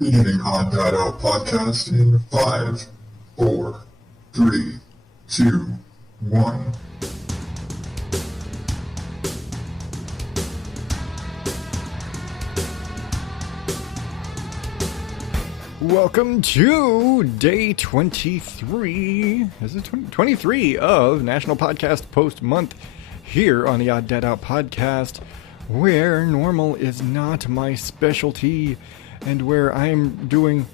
Beginning On Dot Out podcast in 5, 4, 3, 2, 1. Welcome to day 23, is it 23 of National Podcast Post Month here on the Odd Dad Out podcast, where normal is not my specialty and where I'm doing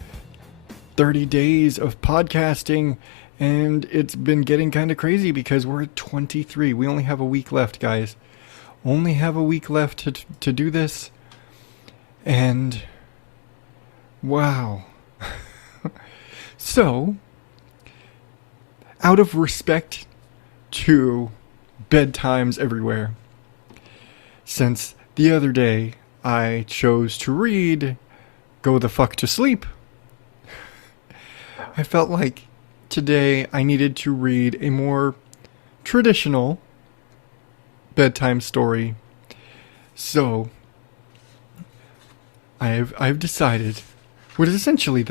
30 days of podcasting, and it's been getting kind of crazy because we're at 23. We only have a week left, guys. Only have a week left to do this, and wow. So, out of respect to bedtimes everywhere, since the other day I chose to read Go the Fuck to Sleep, I felt like today I needed to read a more traditional bedtime story. So, I've decided what is essentially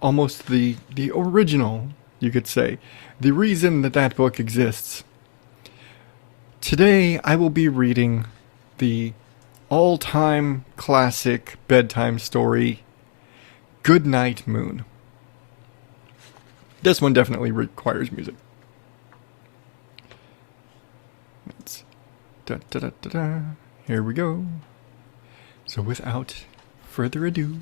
almost the original, you could say, the reason that book exists. Today I will be reading the all-time classic bedtime story, Goodnight Moon. This one definitely requires music. It's da-da-da-da-da. Here we go. So without further ado,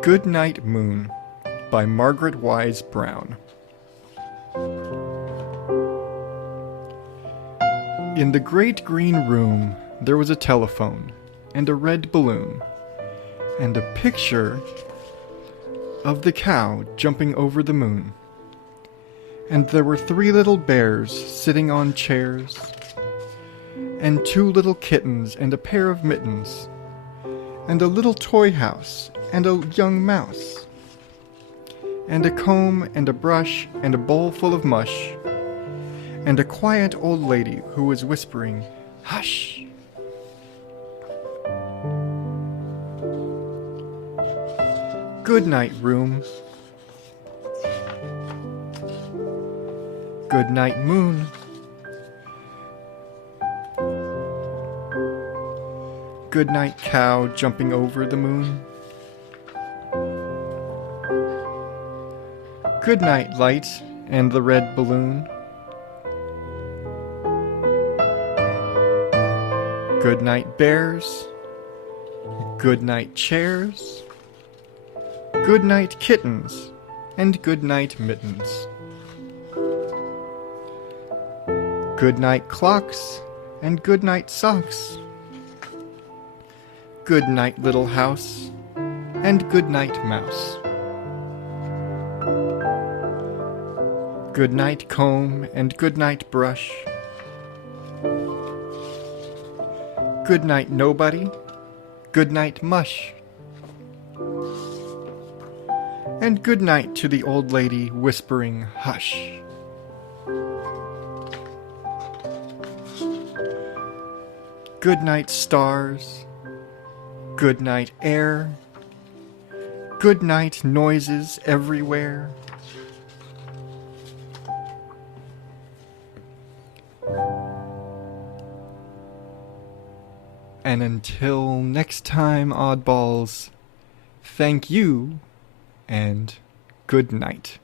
Goodnight Moon by Margaret Wise Brown. In the great green room there was a telephone and a red balloon and a picture of the cow jumping over the moon. And there were 3 little bears sitting on chairs and 2 little kittens and a pair of mittens and a little toy house and a young mouse and a comb and a brush and a bowl full of mush and a quiet old lady who was whispering, "Hush!" Good night, room. Good night, moon. Good night, cow jumping over the moon. Good night, light and the red balloon. Good night, bears. Good night, chairs. Good night, kittens, and good night, mittens. Good night, clocks, and good night, socks. Good night, little house, and good night, mouse. Good night, comb, and good night, brush. Good night, nobody. Good night, mush. And good night to the old lady whispering, "Hush." Good night, stars. Good night, air. Good night, noises everywhere. And until next time, oddballs, thank you and good night.